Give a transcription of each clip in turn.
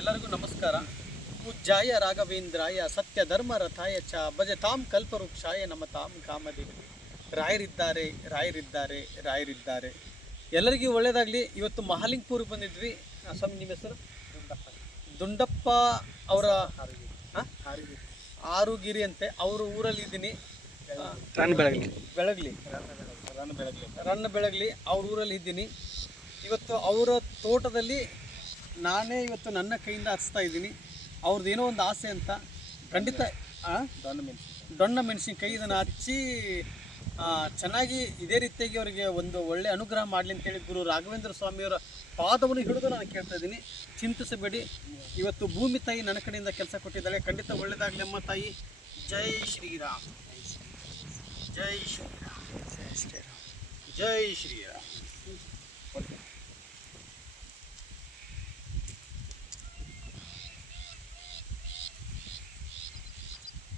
ಎಲ್ಲರಿಗೂ ನಮಸ್ಕಾರ. ಪೂಜ್ಯಾಯ ರಾಘವೇಂದ್ರಾಯ ಸತ್ಯ ಧರ್ಮ ರಥಾಯ ಚ ಭಜತಾಂ ಕಲ್ಪವೃಕ್ಷಾಯ ನಮತಾಂ ಕಾಮಧೇನು. ರಾಯರಿದ್ದಾರೆ. ಎಲ್ಲರಿಗೂ ಒಳ್ಳೆಯದಾಗಲಿ. ಇವತ್ತು ಮಹಾಲಿಂಗಪುರಿಗೆ ಬಂದಿದ್ವಿ. ಸ್ವಾಮಿ, ನಿಮ್ಮ ಹೆಸರು? ದುಂಡಪ್ಪ ಅವರ ಆರುಗಿರಿ ಅಂತೆ. ಅವ್ರ ಊರಲ್ಲಿ ಇದ್ದೀನಿ. ರನ್ನ ಬೆಳಗ್ಲಿ ಅವ್ರ ಊರಲ್ಲಿ ಇದ್ದೀನಿ. ಇವತ್ತು ಅವರ ತೋಟದಲ್ಲಿ ನಾನೇ ಇವತ್ತು ನನ್ನ ಕೈಯಿಂದ ಹಚ್ತಾ ಇದ್ದೀನಿ. ಅವ್ರದ್ದು ಏನೋ ಒಂದು ಆಸೆ ಅಂತ ಖಂಡಿತ ದೊಣ್ಣ ಮೆಣಸಿನಕಾಯಿ ಇದನ್ನು ಹಚ್ಚಿ ಚೆನ್ನಾಗಿ ಇದೇ ರೀತಿಯಾಗಿ ಅವರಿಗೆ ಒಂದು ಒಳ್ಳೆಯ ಅನುಗ್ರಹ ಮಾಡಲಿ ಅಂತೇಳಿ ಗುರು ರಾಘವೇಂದ್ರ ಸ್ವಾಮಿಯವರ ಪಾದವನ್ನು ಹಿಡಿದು ನಾನು ಕೇಳ್ತಾ ಇದ್ದೀನಿ. ಚಿಂತಿಸಬೇಡಿ, ಇವತ್ತು ಭೂಮಿ ತಾಯಿ ನನ್ನ ಕಡೆಯಿಂದ ಕೆಲಸ ಕೊಟ್ಟಿದ್ದಾಳೆ. ಖಂಡಿತ ಒಳ್ಳೆಯದಾಗಲಿ ಅಮ್ಮ ತಾಯಿ. ಜೈ ಶ್ರೀರಾಮ್, ಜೈ ಶ್ರೀರಾಮ್, ಜೈ ಶ್ರೀರಾಮ್, ಜೈ ಶ್ರೀರಾಮ್.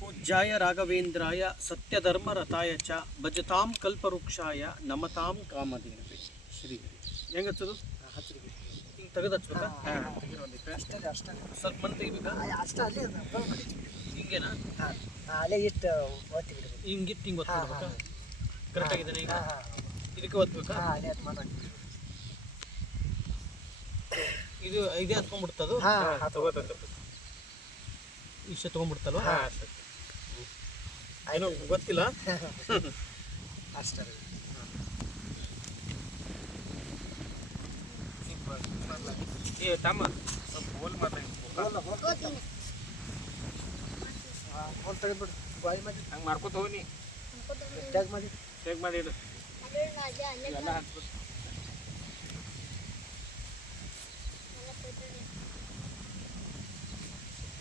ಪೂಜ್ಯಾಯ ರಾಘವೇಂದ್ರಾಯ ಸತ್ಯಧರ್ಮ ರಥಾಯ ಚ ಭಜತಾಂ ಕಲ್ಪವೃಕ್ಷಾಯ ನಮತಾಂ ಕಾಮಧೇನವೇ. ಶ್ರೀ ಹೆಂಗೆ ಹಚ್ಚೋದು? ಹಿಂಗೆ ತೆಗೆದು ಹಚ್ಬೇಕಾ? ಸ್ವಲ್ಪ ಮಣ್ಣು ತೆಗಿಬೇಕಾ? ಹಿಂಗೇನಾ? ಹಿಂಗಿಟ್ಟು ಹಿಂಗೆ ಒತ್ಕೊಡ್ಬೇಕಾ? ಕರೆಕ್ಟಾಗಿದ್ದಾನೆ ಈಗ? ಇದಕ್ಕೆ ಒತ್ಬೇಕಾ? ಇದು ಇದೇ ಹತ್ಕೊಂಡ್ಬಿಡ್ತದು. ಇಷ್ಟೇ ತೊಗೊಂಡ್ಬಿಡ್ತಲ್ವ? ಏನೋ ಗೊತ್ತಿಲ್ಲ ಅಷ್ಟೇ. ತಮ್ಮ ಸ್ವಲ್ಪ ಹೋಲ್ ತೆಗೆದ್ಬಿಡು. ಬಾಯಿ ಮಾಡಿ ಹಂಗೆ ಮಾಡ್ಕೊತ ಹೋಗಿ ಟ್ಯಾಗ್ ಮಾಡಿ ಇಡು. ಎಲ್ಲ ಹಾಕ್ಬಿಟ್ಟು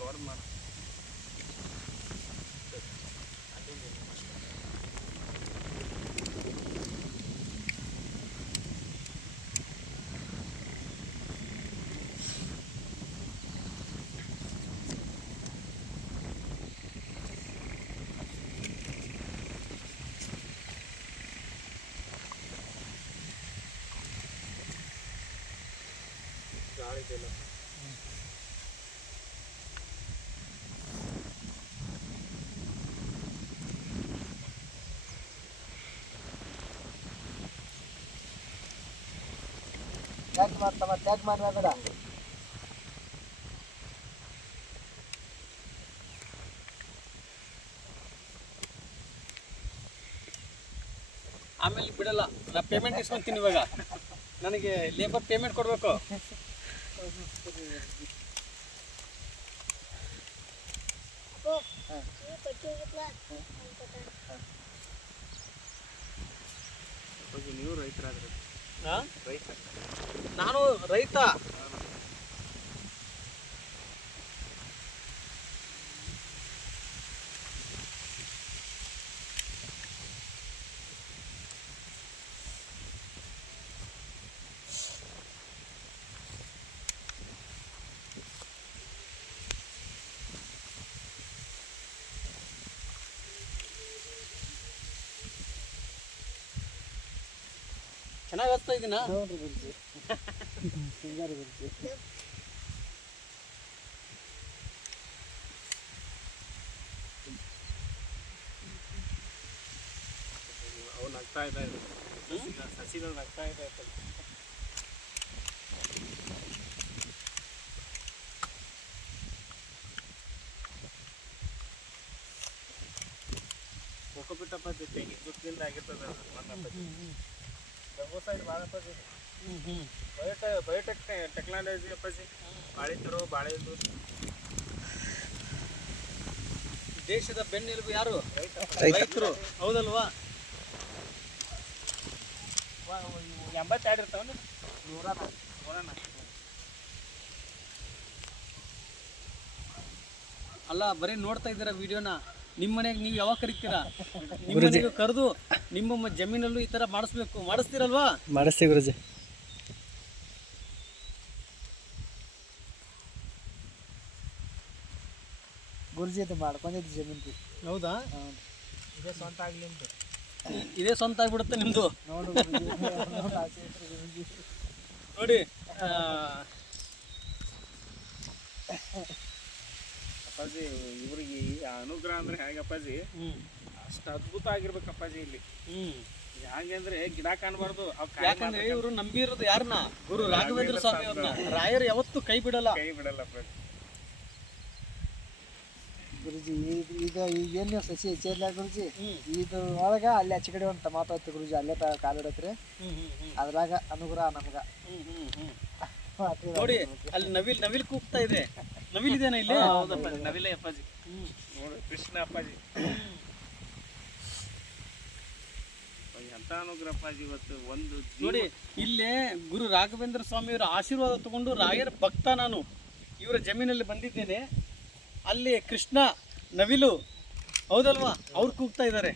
ದೊಡ್ಡ ಮಾಡಿ ಗಾಳಿ ಇದೆಯಲ್ಲ. ಟ್ಯಾಗ್ ಮಾಡ್ಬೇಡ. ಆಮೇಲೆ ಬಿಡಲ್ಲ. ನಾ ಪೇಮೆಂಟ್ ಇಸ್ಕೊಂತೀನಿ. ಇವಾಗ ನನಗೆ ಲೇಬರ್ ಪೇಮೆಂಟ್ ಕೊಡಬೇಕು. ನೀವು ರೈತರಾದ್ರೆ? ನಾನು ರೈತ. ಚೆನ್ನಾಗಿ ಹಚ್ತಾ ಇದ್ದೀನಾ? ಅವು ನಗ್ತಾ ಇದ್ದಾವೆ, ಸಸಿಗಳು ನಗ್ತಾ ಇದ್ದಾವೆ. ಕೋಕೋಪಿಟ್ಟ ಪದ್ಧತಿ ಗುತ್ತಿಂದ ಆಗಿರ್ತದೆ. ಸೈಡ್ ಭಾಳ ಬಯೋಟೆಕ್ ಟೆಕ್ನಾಲಜಿ ಅಪ್ಪಾಜಿ. ಬಾಳೆ ತರೋ ಬಾಳೆದು ದೇಶದ ಬೆನ್ನೆಲುಬು ಯಾರು? ರೈತರು, ಹೌದಲ್ವಾ? 82 ಇರ್ತಾವ, 104 ಅಲ್ಲ. ಬರೀ ನೋಡ್ತಾ ಇದ್ದೀರಾ ವಿಡಿಯೋನ. ನಿಮ್ಮ ಮನೆಗೆ ನೀವು ಯಾವಾಗ ಕರಿತೀರಾ? ನಿಮ್ಮ ಮನೆಗೆ ಕರೆದು ನಿಮ್ಮ ಜಮೀನಲ್ಲೂ ಈ ಥರ ಮಾಡಿಸ್ತೀರಲ್ವಾ? ಮಾಡಿಸ್ತೀವಿ ಗುರುಜಿ. ಗುರುಜಿ ಅದು ಮಾಡ್ಕೊಂಡಿದ್ದು ಜಮೀನು. ಹೌದಾ? ಇದೇ ಸ್ವಂತ ಆಗಲಿ ಅಂತ. ಇದೇ ಸ್ವಂತ ಆಗಿಬಿಡುತ್ತೆ ನಿಮ್ಮದು. ನೋಡಿ ಅಪ್ಪಾಜಿ ಇವ್ರಿಗೆ ಈ ಅನುಗ್ರಹ ಅಂದ್ರೆ ಹೇಗೆ ಅಪ್ಪಾಜಿ ಅಷ್ಟು ಅದ್ಭುತ ಆಗಿರ್ಬೇಕು ಅಪ್ಪಾಜಿ ಇಲ್ಲಿ. ಹೇಗೆಂದ್ರೆ ಗಿಡ ಕಾಣಬಾರ್ದು. ಯಾಕಂದ್ರೆ ಇವರು ನಂಬಿರೋದು ಯಾರನ್ನ? ಗುರು ರಾಘವೇಂದ್ರ ಸ್ವಾಮಿ ಅವ್ರನ್ನ. ರಾಯರು ಯಾವತ್ತೂ ಕೈ ಬಿಡಲ್ಲ ಅಪ್ಪಾಜಿ. ಗುರುಜಿ ಈಗ ಏನು ನೀವು ಸಸಿ ಹೆಚ್ಚಿಲ್ಲ ಗುರುಜಿ, ಇದು ಒಳಗ ಅಲ್ಲಿ ಆಚೆ ಕಡೆ ಒಂದು ಟಮಾಟೋ ಐತಿ ಗುರುಜಿ, ಅಲ್ಲೇ ಕಾಲಿಡತ್ರಿ. ಅದ್ರಾಗ ಅನುಗ್ರಹ ನಮ್ಗ ನೋಡಿ. ಅಲ್ಲಿ ನವಿಲ್ ಕೂಗ್ತಾ ಇದೆ. ನವಿಲ್ ಇದೇನ ಇಲ್ಲಿ? ಹೌದಪ್ಪಾಜಿ, ನವಿಲೆ ಅಪ್ಪಾಜಿ. ನೋಡಿ ಕೃಷ್ಣ ಅಪ್ಪಾಜಿ ಎಂತ ಅನುಗ್ರಹ ಅಪ್ಪಾಜಿ. ಇವತ್ತು ಒಂದು ನೋಡಿ ಇಲ್ಲೇ ಗುರು ರಾಘವೇಂದ್ರ ಸ್ವಾಮಿಯವರ ಆಶೀರ್ವಾದ ತಗೊಂಡು ರಾಯರ ಭಕ್ತ ನಾನು ಇವರ ಜಮೀನಲ್ಲಿ ಬಂದಿದ್ದೇನೆ. ಅಲ್ಲಿ ಕೃಷ್ಣ ನವಿಲು ಹೌದಲ್ವಾ, ಅವ್ರು ಕೂಗ್ತಾ ಇದ್ದಾರೆ.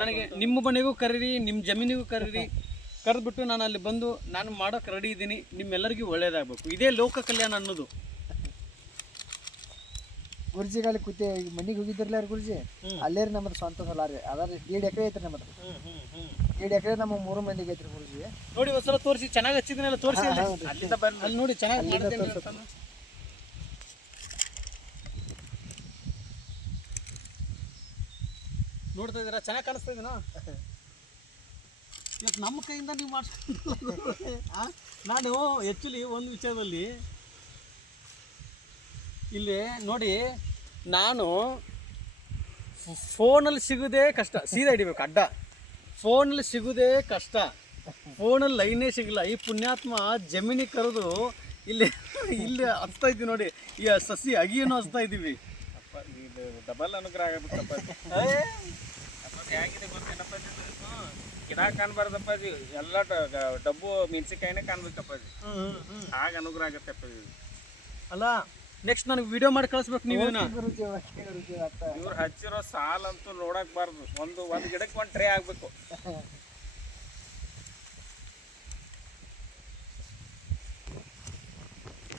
ನನಗೆ ನಿಮ್ಮ ಮನೆಗೂ ಕರೀರಿ, ನಿಮ್ಮ ಜಮೀನಿಗೂ ಕರೀರಿ, ಕರೆದ್ಬಿಟ್ಟು ನಾನು ಅಲ್ಲಿ ಬಂದು ನಾನು ಮಾಡೋಕೆ ರೆಡಿ ಇದ್ದೀನಿ. ನಿಮ್ಮೆಲ್ಲರಿಗೂ ಒಳ್ಳೇದಾಗಬೇಕು. ಇದೇ ಲೋಕ ಕಲ್ಯಾಣ ಅನ್ನೋದು. ಗುರುಜಿgali ಕೂತೆ ಮನೆಗೆ ಹೋಗಿದ್ರಲ್ಲ ಗುರುಜಿ, ಅಲ್ಲೇ ರೀ ನಮ್ಮದು ಸ್ವಂತ ಹೊಲ ರೀ. ಅದ್ರ 2 ಎಕರೆ ಐತ್ರಿ ನಮ್ಮದು. 2 ಎಕರೆ ನಮ್ಮ 3 ಮಂದಿಗೆ ಐತ್ರಿ ಗುರುಜಿ. ನೋಡಿ ಒಂದ್ಸಲ ತೋರಿಸಿ, ಚೆನ್ನಾಗಿ ಹಚ್ಚಿದ್ನೆಲ್ಲ ತೋರಿಸಿ. ಅಲ್ಲಿಂದ ಬಂದು ಅಲ್ಲಿ ನೋಡಿ ಚೆನ್ನಾಗಿ ಮಾಡಿದ್ದೀನಿ. ನೋಡ್ತಾ ಇದ್ದೀರಾ, ಚೆನ್ನಾಗಿ ಕಾಣಿಸ್ತಾ ಇದೀನಾ? ಇವತ್ತು ನಮ್ಮ ಕೈಯಿಂದ ನೀವು ಮಾಡಿಸ್ಕೊಂಡು ನಾನು ಆ್ಯಕ್ಚುಲಿ ಒಂದು ವಿಚಾರದಲ್ಲಿ ಇಲ್ಲಿ ನೋಡಿ, ನಾನು ಫೋನಲ್ಲಿ ಸಿಗೋದೇ ಕಷ್ಟ. ಸೀದಾ ಹಿಡಿಬೇಕು ಅಡ್ಡ. ಫೋನಲ್ಲಿ ಸಿಗೋದೇ ಕಷ್ಟ. ಫೋನಲ್ಲಿ ಲೈನೇ ಸಿಗಲ್ಲ. ಈ ಪುಣ್ಯಾತ್ಮ ಜಮೀನಿಗೆ ಕರೆದು ಇಲ್ಲಿ ಹಚ್ತಾ ಇದ್ದೀವಿ ನೋಡಿ. ಈ ಸಸಿ ಅಗಿಯನ್ನು ಹಚ್ತಾ ಇದ್ದೀವಿ. ಇದು ಡಬಲ್ ಅನುಗ್ರಹ ಆಗಬೇಕಪ್ಪ. ಹೇಗಿದೆ ಗೊತ್ತೇನಪ್ಪ, ಗಿಡ ಕಾಣಬಾರ್ದಪ್ಪಾಜಿ, ಎಲ್ಲ ಡಬ್ಬು ಮೆಣಸಿನ್ಕಾಯಿನೇ ಕಾಣ್ಬೇಕಪ್ಪಾಜಿ. ಆಗ ಅನುಗ್ರಹ ಆಗತ್ತೆ ಅಪ್ಪಾಜಿ. ಅಲ್ಲ ನೆಕ್ಸ್ಟ್ ನನಗೆ ವಿಡಿಯೋ ಮಾಡಿ ಕಳಿಸ್ಬೇಕು ನೀವು. ಇವ್ರು ಹಚ್ಚಿರೋ ಸಾಲಂತೂ ನೋಡಕ್ ಬಾರ್ದು. ಒಂದು ಗಿಡಕ್ಕೆ ಒಂದು ಟ್ರೇ ಆಗ್ಬೇಕು.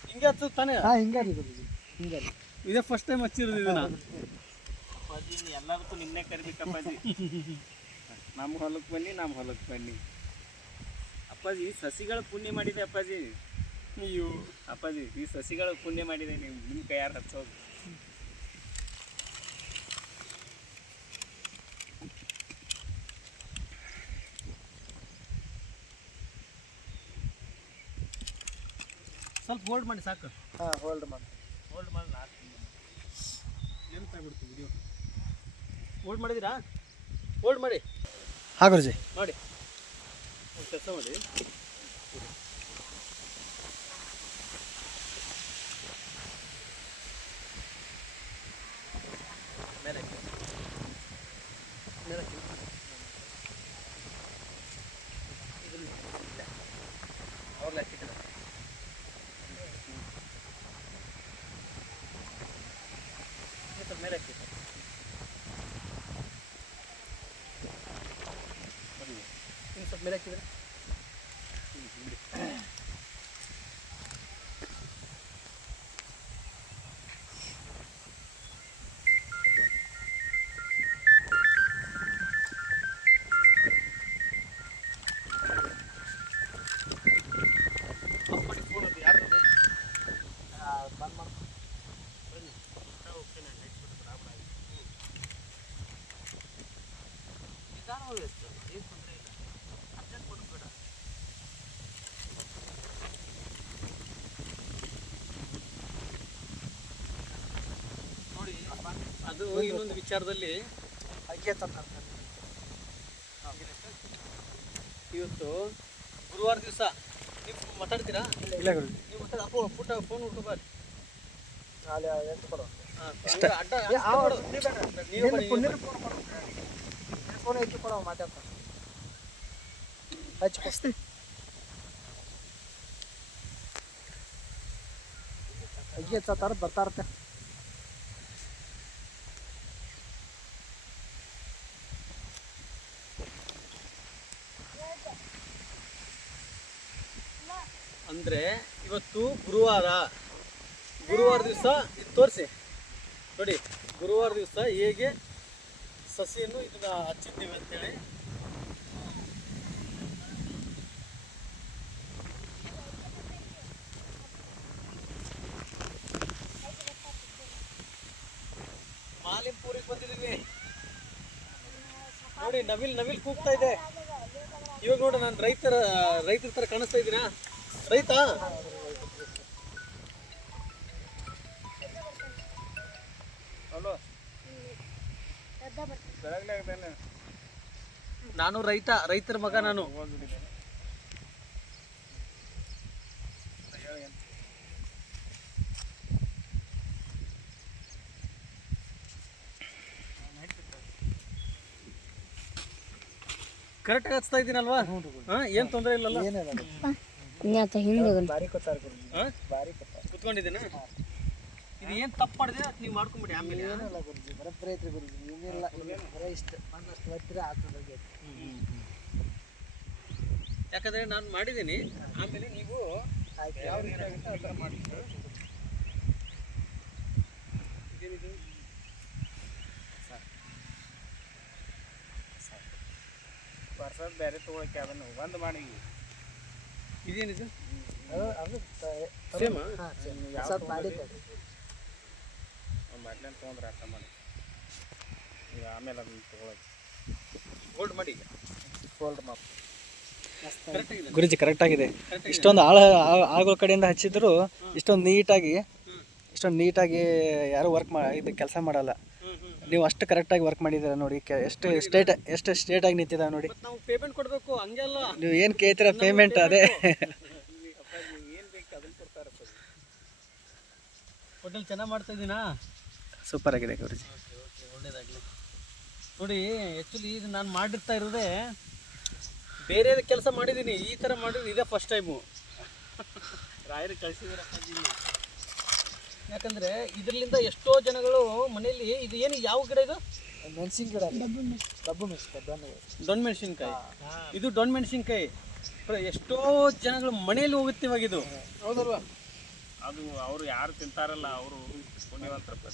ಹಿಂಗೆ ಹಚ್ಚು ತಾನೇ? ಹಿಂಗಾರಿ ಗುರುಜಿ, ಹಿಂಗಾರಿ. ಇದೇ ಫಸ್ಟ್ ಟೈಮ್ ಹಚ್ಚಿರೋದು ಇದನ್ನ. ಅಪ್ಪಾಜಿ ಎಲ್ಲದಕ್ಕೂ ನಿನ್ನೆ ಕರಿಬೇಕಪ್ಪಾಜಿ. ನಮ್ಮ ಹೊಲಕ್ಕೆ ಬನ್ನಿ, ನಮ್ಮ ಹೊಲಕ್ಕೆ ಬನ್ನಿ ಅಪ್ಪಾಜಿ. ಸಸಿಗಳ ಪುಣ್ಯ ಮಾಡಿದೆ ಅಪ್ಪಾಜಿ. ಅಯ್ಯೋ ಅಪ್ಪಾಜಿ, ಈ ಸಸಿಗಳ ಪುಣ್ಯ ಮಾಡಿದೆ. ನಿಮ್ಮ ಕೈ ಯಾರು ಹಚ್ಚೋದು? ಸ್ವಲ್ಪ ಹೋಲ್ಡ್ ಮಾಡಿ ಸಾಕು. ಹೋಲ್ಡ್ ಮಾಡಿ ಏನು ತಗೊಳ್ತೀವಿ ವಿಡಿಯೋ. ಹೋಲ್ಡ್ ಮಾಡಿದ್ದೀರಾ? ಹೋಲ್ಡ್ ಮಾಡಿ. ಹಾಂ ಗುರುಜಿ ಮಾಡಿ. ಒಂದು ಕೆಲಸ ಮಾಡಿ, ಮೇಲೆ ಅವ್ರಲ್ಲ ಹಾಕಿಟ್ಟಿಲ್ಲ. ಮೇಲೆ ಹಾಕಿ ಇನ್ನು ಸ್ವಲ್ಪ ಮೇಲೆ ಹಾಕಿದ್ರೆ ಬಿಡಿ. ನೋಡಿ ಅದು ಇನ್ನೊಂದು ವಿಚಾರದಲ್ಲಿ ಇವತ್ತು ಗುರುವಾರ ದಿವಸ ನೀವು ಮಾತಾಡ್ತೀರಾ? ಇಲ್ಲ ಗುರು, ನೀವು ಮಾತಾಡ ಪುಟ್ಟ ಫೋನ್ ಹುಡ್ಕೋಬಾರಿ. ಫೋನ್ ಐತಿ ಕೊಡೋ, ಮಾತಾಡ್ತಾನೆ. ಹಚ್ಚಿ ಅಜ್ಜಿ ಹಚ್ಚಾರ ಬರ್ತಾರತ್ತೆ. ಅಂದರೆ ಇವತ್ತು ಗುರುವಾರ ದಿವಸ ಇದು ತೋರಿಸಿ ನೋಡಿ. ಗುರುವಾರ ದಿವಸ ಹೇಗೆ ಸಸಿಯನ್ನು ಇದನ್ನ ಹಚ್ಚಿದ್ದೀವಿ ಅಂತೇಳಿ ನೋಡಿ ನವಿಲ್ ಕೂಗ್ತಾ ಇದೆ. ಇವಾಗ ನೋಡ ನಾನು ರೈತರ ತರ ಕಾಣಿಸ್ತಾ ಇದ್ದೀನಾ? ರೈತ ನಾನು ರೈತರ ಮಗ ನಾನು. ಕರೆಕ್ಟಾಗಿ ಹಚ್ತಾ ಇದ್ದೀನಲ್ವಾ? ಏನು ತೊಂದರೆ ಇಲ್ಲಲ್ಲ? ಬಾರಿ ಕೊತ್ತಾರ ಗುರುಜಿ, ಬಾರಿ ಕೊತ್ತಾರ. ಕುತ್ಕೊಂಡಿದ್ದೇನೆ. ಇದು ಏನು ತಪ್ಪು ಮಾಡಿದೆ ಅದು ನೀವು ಮಾಡ್ಕೊಂಬಿಡಿ ಆಮೇಲೆ. ಏನಿಲ್ಲ ಗುರುಜಿ, ಬರೋಬ್ಬರಿ ಐತ್ರಿ ಗುರುಜಿ. ಏನಿಲ್ಲ, ಬರೀ ಇಷ್ಟ ಒಂದಷ್ಟು ಒತ್ತಿರ ಆಗ್ತದೆ. ಯಾಕಂದರೆ ನಾನು ಮಾಡಿದ್ದೀನಿ, ಆಮೇಲೆ ನೀವು ಯಾವ ರೀತಿ ಆಗುತ್ತೆ ಆ ಥರ ಮಾಡಿ. ಇದೇನಿದು? ವರ್ಷದ ಬೇರೆ ತೊಗೊಳಕ್ಕೆ ಅದನ್ನು ಒಂದು ಮಾಡಿ. ಇದೇನಿದು? ಅದು ಸೇಮಾ? ಮಾಡಿದ್ದೆ ಮಾಡ್ಲೇನು ತೊಗೊಂಡ್ರೆ ಅರ್ಥ ಮಾಡಿ. ಈಗ ಆಮೇಲೆ ಅದನ್ನು ತೊಗೊಳಕ್ಕೆ ಹೋಲ್ಡ್ ಮಾಡಿ. ಫೋಲ್ಡ್ ಮಾಪ್ ಕರೆಕ್ಟಾಗಿದೆ ಗುರುಜಿ ಕರೆಕ್ಟಾಗಿದೆ. ಇಷ್ಟೊಂದು ಆಳುಗಳ ಕಡೆಯಿಂದ ಹಚ್ಚಿದ್ರು ಇಷ್ಟೊಂದು ನೀಟಾಗಿ ಯಾರು ಇದು ಕೆಲಸ ಮಾಡಲ್ಲ. ನೀವು ಅಷ್ಟು ಕರೆಕ್ಟಾಗಿ ವರ್ಕ್ ಮಾಡಿದ್ದೀರ ನೋಡಿ. ಎಷ್ಟು ಸ್ಟ್ರೇಟಾಗಿ ನಿಂತಿದ್ದಾವೆ ನೋಡಿ. ನಾವು ಪೇಮೆಂಟ್ ಕೊಡಬೇಕು, ಹಂಗೆ ಅಲ್ಲ. ನೀವು ಏನು ಕೇಳ್ತೀರ ಪೇಮೆಂಟ್ ಅದೇ. ಏನು ಬೇಕು ಅದನ್ನು ಕೊಡ್ತಾರಪ್ಪ. ಹೋಟೆಲ್ ಚೆನ್ನಾಗಿ ಮಾಡ್ತಾ ಇದ್ದೀನಾ? ಸೂಪರ್ ಆಗಿದೆ ಗುರುಜಿ. ಒಳ್ಳೇದಾಗಲಿ. ನೋಡಿ ಆ್ಯಕ್ಚುಲಿ ಇದು ನಾನು ಮಾಡಿರ್ತಾ ಇರೋದೇ ಬೇರೆ ಕೆಲಸ ಮಾಡಿದ್ದೀನಿ. ಈ ಥರ ಮಾಡಿದ್ರೆ ಇದೇ ಫಸ್ಟ್ ಟೈಮು. ರಾಯರು ಕಳಿಸಿದ್ರಪ್ಪ. ಯಾಕಂದರೆ ಇದರಿಂದ ಎಷ್ಟೋ ಜನಗಳು ಮನೆಯಲ್ಲಿ ಇದು ಏನು ಯಾವ ಗಿಡ ಇದು? ಮೆಣಸಿನ ಗಿಡ, ಡಬ್ಬು ಮೆಣಸಿನಕಾಯಿ, ದೊಣ್ಣೆ ಮೆಣಸಿನ್ಕಾಯಿ. ಇದು ದೊಣ್ಣೆ ಮೆಣಸಿನ್ಕಾಯಿ ಎಷ್ಟೋ ಜನಗಳು ಮನೆಯಲ್ಲಿ ಹೋಗುತ್ತೆ ಇವಾಗ. ಇದು ಹೌದಲ್ವಾ? ಅದು ಅವರು ಯಾರು ತಿಂತಾರಲ್ಲ ಅವರು ಪುಣ್ಯವಂತರಪ್ಪ.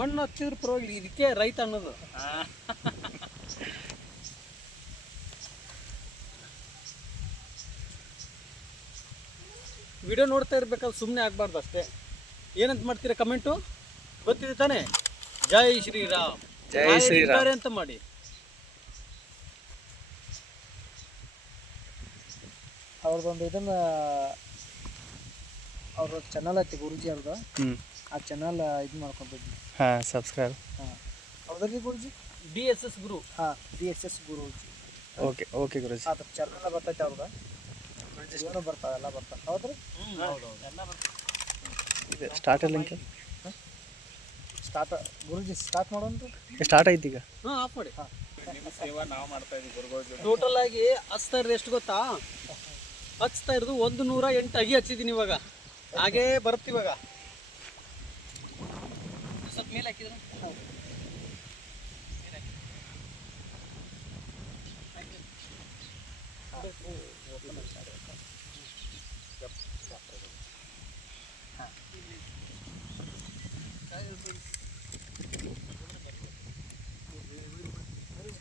ಮಣ್ಣು ಹಚ್ಚಿದ್ರು ಪರವಾಗಿಲ್ಲ, ಇದಕ್ಕೆ ರೈತ ಅನ್ನೋದು. ವಿಡಿಯೋ ನೋಡ್ತಾ ಇರ್ಬೇಕಾದ್ರೆ ಸುಮ್ಮನೆ ಆಗಬಾರ್ದು ಅಷ್ಟೇ. ಏನಂತ ಮಾಡ್ತೀರಾ ಕಮೆಂಟು? ಗೊತ್ತಿದೆ ತಾನೇ? ಜೈ ಶ್ರೀರಾಮ್, ಜೈ ಶ್ರೀರಾಮ್ ಅಂತ ಮಾಡಿ. ಅವ್ರದ್ದೊಂದು ಇದನ್ನ ಅವ್ರ ಚಾನಲ್ ಐತಿ ಗುರುಜಿ ಅವ್ರದ್ದು. ಆ ಚಾನಲ್ ಇದು ಮಾಡ್ಕೊಂತಿದ್ವಿ. ಹಾಂ, ಸಬ್ಸ್ಕ್ರೈಬ್. ಹಾಂ, ಹೌದ್ರಿ ಗುರುಜಿ? DSS ಗುರು. ಹಾಂ, DSS ಗುರುಜಿ. ಓಕೆ ಗುರುಜಿ. ಅದ್ರ ಚಾನಲ್ ಬರ್ತೈತೆ ಅವ್ರದ್ದು. ಏನೋ ಬರ್ತಾವೆ, ಎಲ್ಲ ಬರ್ತಾವೆ. ಹೌದ್ರಿ? ಎಲ್ಲ ಬರ್ತದೆ. ಇದು ಸ್ಟಾರ್ಟ್ ಲಿಂಕ್ ಗುರುಜಿ ಸ್ಟಾರ್ಟ್ ಮಾಡೋಣ. ಸ್ಟಾರ್ಟ್ ಐತಿ ಈಗ. ಆಫ್ ಮಾಡಿ. ನಿಮ್ಮ ಸೇವಾ ನಾವು ಮಾಡ್ತಾ ಇದ್ದೀವಿ ಗುರುಗಳ ಜೊತೆ. ಟೋಟಲ್ ಆಗಿ ಹಚ್ತಾ ಇರೋದು ಎಷ್ಟು ಗೊತ್ತಾ? ಹಚ್ತಾ ಇರೋದು 108 ಅಗಿ ಹಚ್ಚಿದ್ದೀನಿ ಇವಾಗ. ಹಾಗೇ ಬರುತ್ತೆ ಇವಾಗ. ಸ್ವಲ್ಪ ಮೇಲೆ ಹಾಕಿದ್ರೆ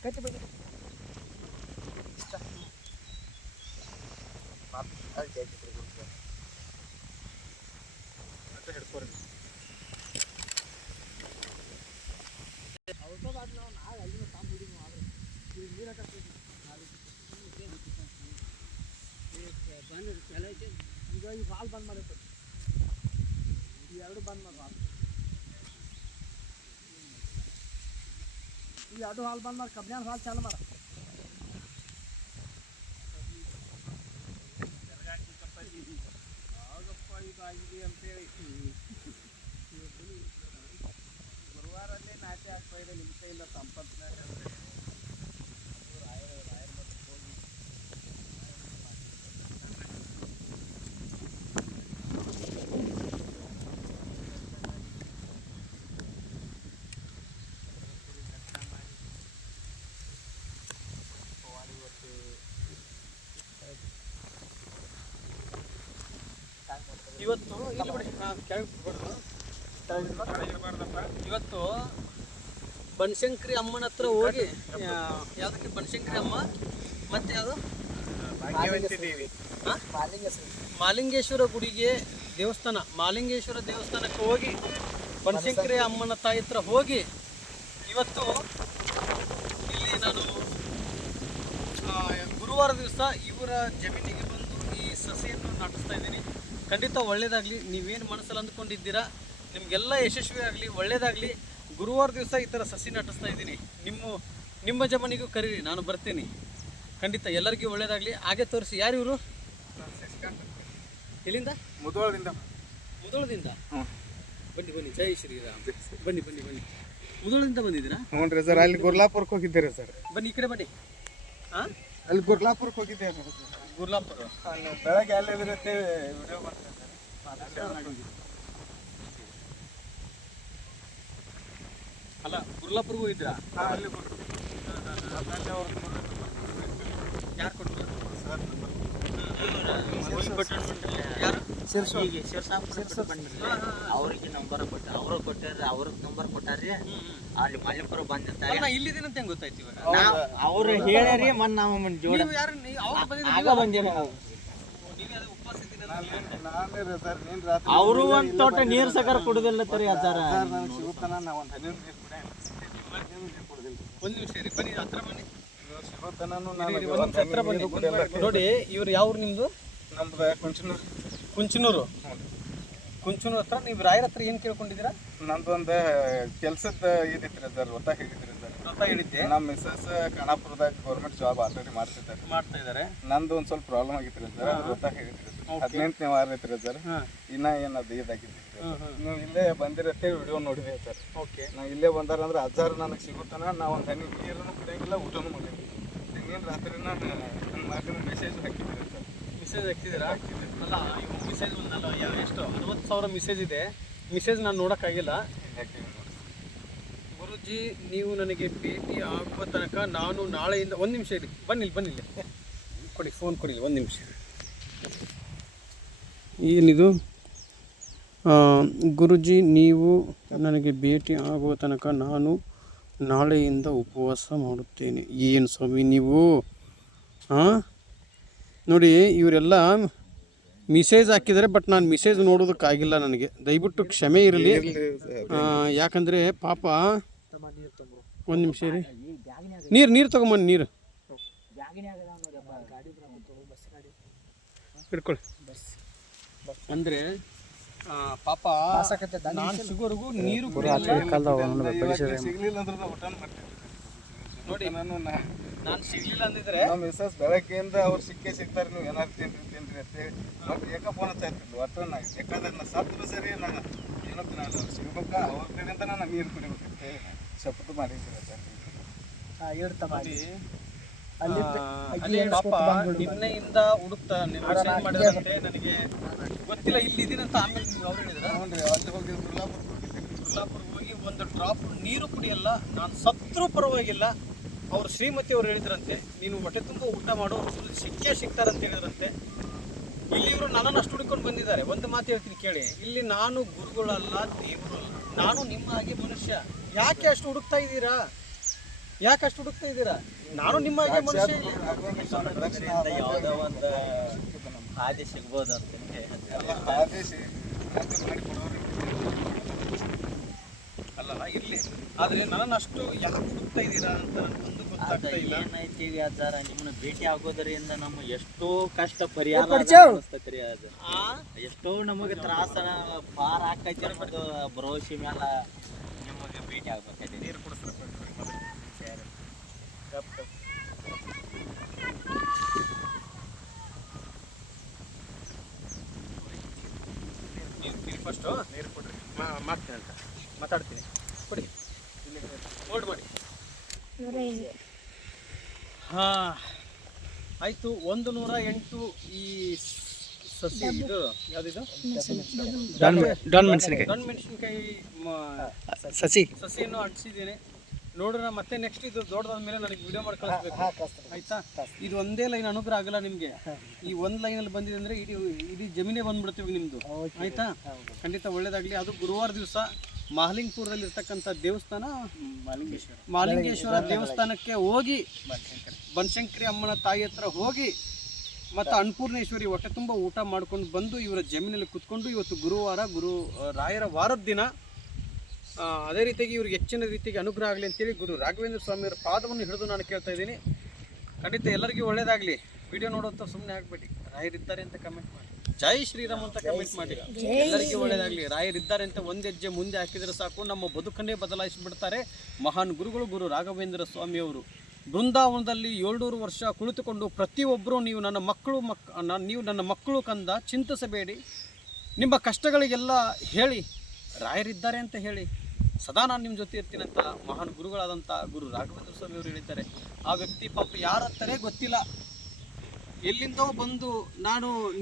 ಕಟ್ಟಿ ಬಿಡಿ. ಈಗ ಈ ಹಾಲ್ ಬಂದ್ ಮಾಡಿರ್ತಾರೆ, ಈ ಎರಡು ಬಂದ್ ಮಾಡಿ, ಈ ಎರಡು ಹಾಲ್ ಬಂದ್ ಮಾಡಿ ಕಬ್ಬಿನ ಹಾಲ್ ಚಾಲು ಮಾಡ. ಆಗಪ್ಪ ಇದಾಗಿದೆ ಅಂತೇಳಿ ಗುರುವಾರಲ್ಲೇ ನಾಟಿ ಆಗ್ತಾ ಇದೆ ನಿಮ್ಮ ಕೈಯಿಂದ ಸಂಪತ್ತಿನಾಗ. ಇವತ್ತು ಇಲ್ಲಿ ಬಿಡಿ, ಇವತ್ತು ಬನಶಂಕರಿ ಅಮ್ಮನ ಹತ್ರ ಹೋಗಿ, ಯಾವುದಕ್ಕೆ ಬನಶಂಕರಿ ಅಮ್ಮ ಮತ್ತೆ ಯಾವುದು ಮಾಲಿಂಗೇಶ್ವರ ಗುಡಿಗೆ ದೇವಸ್ಥಾನ, ಮಾಲಿಂಗೇಶ್ವರ ದೇವಸ್ಥಾನಕ್ಕೆ ಹೋಗಿ ಬನಶಂಕರಿ ಅಮ್ಮನ ತಾಯಿ ಹತ್ರ ಹೋಗಿ ಇವತ್ತು ಇಲ್ಲಿ ನಾನು ಗುರುವಾರ ದಿವಸ ಇವರ ಜಮೀನಿಗೆ ಬಂದು ಈ ಸಸಿಯನ್ನು ನಾಟಿಸ್ತಾ ಇದ್ದೀನಿ. ಖಂಡಿತ ಒಳ್ಳೆಯದಾಗಲಿ. ನೀವೇನು ಮನಸ್ಸಲ್ಲಿ ಅಂದ್ಕೊಂಡಿದ್ದೀರಾ ನಿಮಗೆಲ್ಲ ಯಶಸ್ವಿ ಆಗಲಿ, ಒಳ್ಳೆಯದಾಗಲಿ. ಗುರುವಾರ ದಿವಸ ಈ ಥರ ಸಸಿ ನಾಟಿಸ್ತಾ ಇದ್ದೀನಿ. ನಿಮ್ಮ ಜಮೀನಿಗೂ ಕರೀರಿ, ನಾನು ಬರ್ತೀನಿ. ಖಂಡಿತ ಎಲ್ಲರಿಗೂ ಒಳ್ಳೆಯದಾಗಲಿ. ಹಾಗೆ ತೋರಿಸಿ. ಯಾರು ಇವರು? ಎಲ್ಲಿಂದ? ಮುಧೋಳದಿಂದ. ಬನ್ನಿ ಜೈ ಶ್ರೀರಾಮ್. ಬನ್ನಿ ಮುಧೋಳದಿಂದ ಬಂದಿದ್ದೀರಾ? ಹ್ಞೂ ರೀ ಸರ್. ಅಲ್ಲಿ ಗುರ್ಲಾಪುರಕ್ಕೆ ಹೋಗಿದ್ದೀರಿ ಸರ್. ಬನ್ನಿ ಈ ಕಡೆ ಬನ್ನಿ. ಹಾಂ, ಅಲ್ಲಿ ಗುರ್ಲಾಪುರಕ್ಕೆ ಹೋಗಿದ್ದೆ ಗುರ್ಲಾಪುರ. ಅಲ್ಲಿ ಬೆಳಗ್ಗೆ ಅಲ್ಲಿರುತ್ತೆ ವಿಡಿಯೋ ಮಾಡ್ತಾರೆ. ಅಲ್ಲ, ಗುರ್ಲಾಪುರ್ಗೂ ಹೋಗಿದ್ರಾ? ಹಾಂ, ಅಲ್ಲಿ ಯಾರು ಕೊಟ್ಟರು? ಯಾರು ಅವ್ರಿಗೆ ನಂಬರ್ ಕೊಟ್ಟ, ಅವ್ರು ಕೊಟ್ಟಾರ, ಅವ್ರಿಗೆ ನಂಬರ್ ಕೊಟ್ಟಾರ್ರಿ. ಅಲ್ಲಿ ಮಲ್ಲಿಪುರ ಬಂದಿರ್ತಾರೆ. ನಾ ಇಲ್ಲಿದ್ದೀನಂತ ಹೆಂಗೆ ಗೊತ್ತಾಯ್ತು ಇವಾಗ? ಅವ್ರು ಹೇಳ್ಯಾರಿ ಮೊನ್ನೆ ನಾವು ಜೋಡ ನೀವು ಯಾರು? ಅವ್ರು ಆಗ ಬಂದಿರ ನೀವೇ ಅದು ಉಪವಾಸ ಇದ್ದೀರಾ? ನಾನೇ ರೀ ಸರ್. ನೀನು ರಾತ್ರಿ ಅವರು ಒಂದು ತೋಟ ನೀರು ಸಗರ ಕುಡುದಿಲ್ಲ ತರಿ ಅಜ್ಜಾರ. ನನಗೆ ಸಿಗುತ್ತಾನ. ನಾವು ಒಂದು ಹನಿ ನೀರು ಕುಡಿದಿಲ್ಲ. ಒಂದು ನಿಮಿಷ ಇರಿ, ಬನ್ನಿ ಹತ್ರ ಬನ್ನಿ. ಸಿಗುತ್ತಾನು ಇರಿ, ಒಂದ್ ನಿಮಿಷ ಹತ್ರ ಬನ್ನಿ. ನೋಡಿ, ಇವ್ರು ಯಾವ ಊರು ನಿಮ್ಮದು? ನಮ್ದು ಕುಂಚನೂರು ಹತ್ರ. ನೀವು ರಾಯರ ಹತ್ರ ಏನು ಕೇಳ್ಕೊಂಡಿದ್ದೀರಾ? ನಂದೊಂದು ಕೆಲ್ಸದ ಇದಿತ್ತು ಸರ್. ವ್ರತ ಹೇಳಿದ್ರಿ ಸರ್. ವ್ರತ ಹೇಳಿದ್ದೆ. ನಮ್ಮ ಮಿಸ್ಸಸ್ ಖಾನಾಪುರದಾಗ ಗೌರ್ಮೆಂಟ್ ಜಾಬ್ ಆಲ್ರೆಡಿ ಮಾಡ್ತಾ ಇದ್ದಾರೆ. ನಂದು ಒಂದು ಸ್ವಲ್ಪ ಪ್ರಾಬ್ಲಮ್ ಆಗಿತ್ತು ಸರ್. ವ್ರತ ಹೇಳಿದ್ರಿ ಸರ್. 18ನೇ ವಾರ ಐತ್ರಿ ಸರ್. ಇನ್ನ ಏನದು ಇದಾಗಿತ್ತು. ನೀವು ಇಲ್ಲೇ ಬಂದಿರತ್ತೆ ವಿಡಿಯೋ ನೋಡಿದೆ ಸರ್. ಓಕೆ. ನಾವು ಇಲ್ಲೇ ಬಂದಾರಂದ್ರೆ ಅಜ್ಜಾರು ನನಗೆ ಸಿಗುತ್ತಾನ. ನಾವು ಒಂದು ಹನಿ ನೀರನ್ನು ಕುಡಿಯಂಗಿಲ್ಲ, ಊಟನೂ ಮಾಡಿಲ್ಲ. ತೆಂಗಿನ ರಾತ್ರಿ ನನ್ನ ಮಗನ ಮೆಸೇಜ್ ಹಾಕಿದ್ದೀರಿ ಸರ್. ಮೆಸೇಜ್ ಹಾಕ್ತಿದ್ದೀರಾ? ಅಲ್ಲ, ಇವಾಗ ಮೆಸೇಜ್ ಒಂದಲ್ಲ, ಎಷ್ಟು 60,000 ಮೆಸೇಜ್ ಇದೆ. ಮೆಸೇಜ್ ನಾನು ನೋಡೋಕ್ಕಾಗಿಲ್ಲ. ಗುರುಜಿ, ನೀವು ನನಗೆ ಭೇಟಿ ಆಗುವ ತನಕ ನಾನು ನಾಳೆಯಿಂದ... ಒಂದು ನಿಮಿಷ ಇರಿ, ಬನ್ನಿಲ್ಲಿ ಕೊಡಿ, ಫೋನ್ ಕೊಡಿ, ಒಂದು ನಿಮಿಷ. ಏನಿದು? ಗುರುಜಿ, ನೀವು ನನಗೆ ಭೇಟಿ ಆಗುವ ತನಕ ನಾನು ನಾಳೆಯಿಂದ ಉಪವಾಸ ಮಾಡುತ್ತೇನೆ. ಏನು ಸ್ವಾಮಿ ನೀವು? ನೋಡಿ, ಇವರೆಲ್ಲ ಮೆಸೇಜ್ ಹಾಕಿದ್ದಾರೆ, ಬಟ್ ನಾನು ಮೆಸೇಜ್ ನೋಡೋದಕ್ಕಾಗಿಲ್ಲ. ನನಗೆ ದಯವಿಟ್ಟು ಕ್ಷಮೆ ಇರಲಿ. ಯಾಕಂದರೆ ಪಾಪ... ಒಂದು ನಿಮಿಷ ರೀ. ನೀರು ತೊಗೊಂಬನ್ನಿ. ನೀರು ಹಿಡ್ಕೊಳ್ಳಿ. ಅಂದರೆ ಪಾಪ ನಾನು ಸಿಗೋವರೆಗೂ ನೀರು ಸಿಗ್ಲಿಲ್ಲ ಅಂದ್ರೆ ಊಟನೂ ಮಾಡ್ತೀನಿ ನೋಡಿ. ನಾನು ಸಿಗ್ಲಿಲ್ಲ ಅಂದಿದ್ರೆ ನಮ್ಮ ಮಿಸ್ಸಸ್ ಬೆಳಗ್ಗೆಯಿಂದ ಅವ್ರು ಸಿಗ್ತಾರೆ. ನೀವು ಏನಾದ್ರು ತಿನ್ರಿ ಅಂತೇಳಿ ಮತ್ತೆ ಯಾಕೆ ಫೋನ್ ಹಚ್ಚಾಯ್ತಿದ್ಲು. ಒಟ್ಟು ನಾನು ಬೇಕಾದ್ರೆ ನಾನು ಸತ್ತು ಸರಿ, ನಾನು ಏನಂತ ನಾನು ಸಿಗ್ಬೇಕಾ ಅವ್ರ ಕಡೆಯಿಂದ ನಾನು ನೀರು ಕುಡಿಬೇಕಂತೆ ಶಪಥ ಮಾಡಿದ್ದೀರ ಸರ್. ಅಲ್ಲಿ ಪಾಪ ನಿನ್ನೆಯಿಂದ ಹುಡುಕ್ತಾ ಮಾಡಿದಂತೆ ನನಗೆ ಗೊತ್ತಿಲ್ಲ ಇಲ್ಲಿದ್ದೀನಂತ. ಆಮೇಲೆ ನೀವು ಅವ್ರು ಹೇಳಿದ್ರ? ಹ್ಞೂ ರೀ. ಅಲ್ಲಿ ಹೋಗಿ ಗುರ್ಲಾಪುರ್ಗೆ ಹೋಗಿ ಒಂದು ಡ್ರಾಪ್ ನೀರು ಕುಡಿಯಲ್ಲ, ನಾನು ಸತ್ರೂ ಪರವಾಗಿಲ್ಲ. ಅವ್ರು ಶ್ರೀಮತಿ ಅವ್ರು ಹೇಳಿದ್ರಂತೆ, ನೀನು ಹೊಟ್ಟೆ ತುಂಬ ಊಟ ಮಾಡೋ ಸಿಗ್ತಾರಂತ ಹೇಳಿದ್ರಂತೆ. ಇಲ್ಲಿ ಇವರು ನನ್ನನ್ನು ಅಷ್ಟು ಹುಡ್ಕೊಂಡು ಬಂದಿದ್ದಾರೆ. ಒಂದು ಮಾತು ಹೇಳ್ತೀನಿ ಕೇಳಿ, ಇಲ್ಲಿ ನಾನು ಗುರುಗಳಲ್ಲ, ದೇವರು ಅಲ್ಲ, ನಾನು ನಿಮ್ಮ ಹಾಗೆ ಮನುಷ್ಯ. ಯಾಕೆ ಅಷ್ಟು ಹುಡುಕ್ತಾ ಇದ್ದೀರಾ? ನಾನು ನಿಮ್ಮ ಹಾಗೆ ಮನುಷ್ಯ. ಯಾವುದೋ ಒಂದು ಹಾದಿ ಸಿಗ್ಬೋದು ಅಂತ ಅಲ್ಲಲ್ಲ, ಇರಲಿ. ಆದರೆ ನನ್ನನ್ನು ಅಷ್ಟು ಯಾಕೆ ಹುಡುಕ್ತಾ ಇದ್ದೀರಾ ಅಂತ ನನಗೊಂದು ಗೊತ್ತಾಗ್ತಾ ಇಲ್ಲ. ಏನೈತೀವಿ ಅಜ್ಜಾರ, ನಿಮ್ಮನ್ನ ಭೇಟಿ ಆಗೋದರಿಂದ ನಮ್ಮ ಎಷ್ಟೋ ಕಷ್ಟ ಪರಿಹಾರ ಅನಿಸ್ತೈತ್ರಿ. ಅದು ಎಷ್ಟೋ ನಮಗೆ ತ್ರಾಸ ಪಾರ ಆಕೈತಿ ಅನ್ನೋದು ಭರವಸೆ ಮೇಲೆ ನಿಮಗೆ ಭೇಟಿ ಆಗ್ಬೇಕೈತಿ. ನೀರು ಕುಡಿಸ್ಬೇಕು. ನೀರು ಫಸ್ಟು ನೀರು ಕೊಡ್ರಿ. ಮಾಡ್ತೀನಿ ಅಂತ ಮಾತಾಡ್ತೀನಿ. ಕೊಡಿ, ಹೋಲ್ಡ್ ಮಾಡಿ. ಹಾಂ, ಆಯಿತು. 108 ಈ ಸಸಿ. ಇದು ಯಾವುದಿದು? ಡಾನ್ ಮೆಣಸಿನಕಾಯಿ ಸಸಿಯನ್ನು ಅಂಟಿಸಿದ್ದೀನಿ. ನೋಡೋಣ ಮತ್ತೆ ನೆಕ್ಸ್ಟ್. ಇದು ದೊಡ್ಡದಾದ್ಮೇಲೆ ನನಗೆ ವಿಡಿಯೋ ಮಾಡಿ ಕಳಿಸ್ಬೇಕು, ಆಯ್ತಾ? ಇದು ಒಂದೇ ಲೈನ್ ಅನುಗ್ರಹ ಆಗಲ್ಲ ನಿಮಗೆ. ಈ ಒಂದು ಲೈನಲ್ಲಿ ಬಂದಿದೆ ಅಂದರೆ ಇಡೀ ಜಮೀನೇ ಬಂದ್ಬಿಡ್ತೀವಿ ನಿಮ್ಮದು, ಆಯಿತಾ? ಖಂಡಿತ ಒಳ್ಳೇದಾಗಲಿ. ಅದು ಗುರುವಾರ ದಿವಸ ಮಹಾಲಿಂಗಪುರದಲ್ಲಿ ಇರ್ತಕ್ಕಂಥ ದೇವಸ್ಥಾನ ಮಾಲಿಂಗೇಶ್ವರ ದೇವಸ್ಥಾನಕ್ಕೆ ಹೋಗಿ, ಬನಶಂಕರಿ ಅಮ್ಮನ ತಾಯಿ ಹತ್ರ ಹೋಗಿ, ಮತ್ತು ಅನ್ನಪೂರ್ಣೇಶ್ವರಿ ಹೊಟ್ಟೆ ತುಂಬ ಊಟ ಮಾಡ್ಕೊಂಡು ಬಂದು ಇವರ ಜಮೀನಲ್ಲಿ ಕುತ್ಕೊಂಡು, ಇವತ್ತು ಗುರುವಾರ, ರಾಯರ ವಾರದ ದಿನ. ಅದೇ ರೀತಿಯಾಗಿ ಇವ್ರಿಗೆ ಹೆಚ್ಚಿನ ರೀತಿಗೆ ಅನುಗ್ರಹ ಆಗಲಿ ಅಂತೇಳಿ ಗುರು ರಾಘವೇಂದ್ರ ಸ್ವಾಮಿಯವರ ಪಾದವನ್ನು ಹಿಡಿದು ನಾನು ಕೇಳ್ತಾ ಇದ್ದೀನಿ. ಖಂಡಿತ ಎಲ್ಲರಿಗೂ ಒಳ್ಳೇದಾಗಲಿ. ವಿಡಿಯೋ ನೋಡುವಂಥ ಸುಮ್ಮನೆ ಆಗಬೇಡಿ, ರಾಯರಿದ್ದಾರೆ ಅಂತ ಕಮೆಂಟ್ ಮಾಡಿ, ಜೈ ಶ್ರೀರಾಮ್ ಅಂತ ಕಮೆಂಟ್ ಮಾಡಿ. ಎಲ್ಲರಿಗೂ ಒಳ್ಳೇದಾಗಲಿ. ರಾಯರಿದ್ದಾರೆ ಅಂತ ಒಂದು ಹೆಜ್ಜೆ ಮುಂದೆ ಹಾಕಿದರೆ ಸಾಕು, ನಮ್ಮ ಬದುಕನ್ನೇ ಬದಲಾಯಿಸಿಬಿಡ್ತಾರೆ ಮಹಾನ್ ಗುರುಗಳು ಗುರು ರಾಘವೇಂದ್ರ ಸ್ವಾಮಿಯವರು. ಬೃಂದಾವನದಲ್ಲಿ 700 ವರ್ಷ ಕುಳಿತುಕೊಂಡು ಪ್ರತಿಯೊಬ್ಬರೂ ನೀವು ನನ್ನ ಮಕ್ಕಳು ಕಂದ, ಚಿಂತಿಸಬೇಡಿ, ನಿಮ್ಮ ಕಷ್ಟಗಳಿಗೆಲ್ಲ ಹೇಳಿ, ರಾಯರಿದ್ದಾರೆ ಅಂತ ಹೇಳಿ, ಸದಾ ನಾನು ನಿಮ್ಮ ಜೊತೆ ಇರ್ತೀನಿ ಅಂತ ಮಹಾನ್ ಗುರುಗಳಾದಂಥ ಗುರು ರಾಘವೇಂದ್ರ ಸ್ವಾಮಿಯವರು ಹೇಳಿದ್ದಾರೆ. ಆ ವ್ಯಕ್ತಿ ಪಾಪ ಯಾರಂತಾರೆ ಗೊತ್ತಿಲ್ಲ, ಎಲ್ಲಿಂದೋ ಬಂದು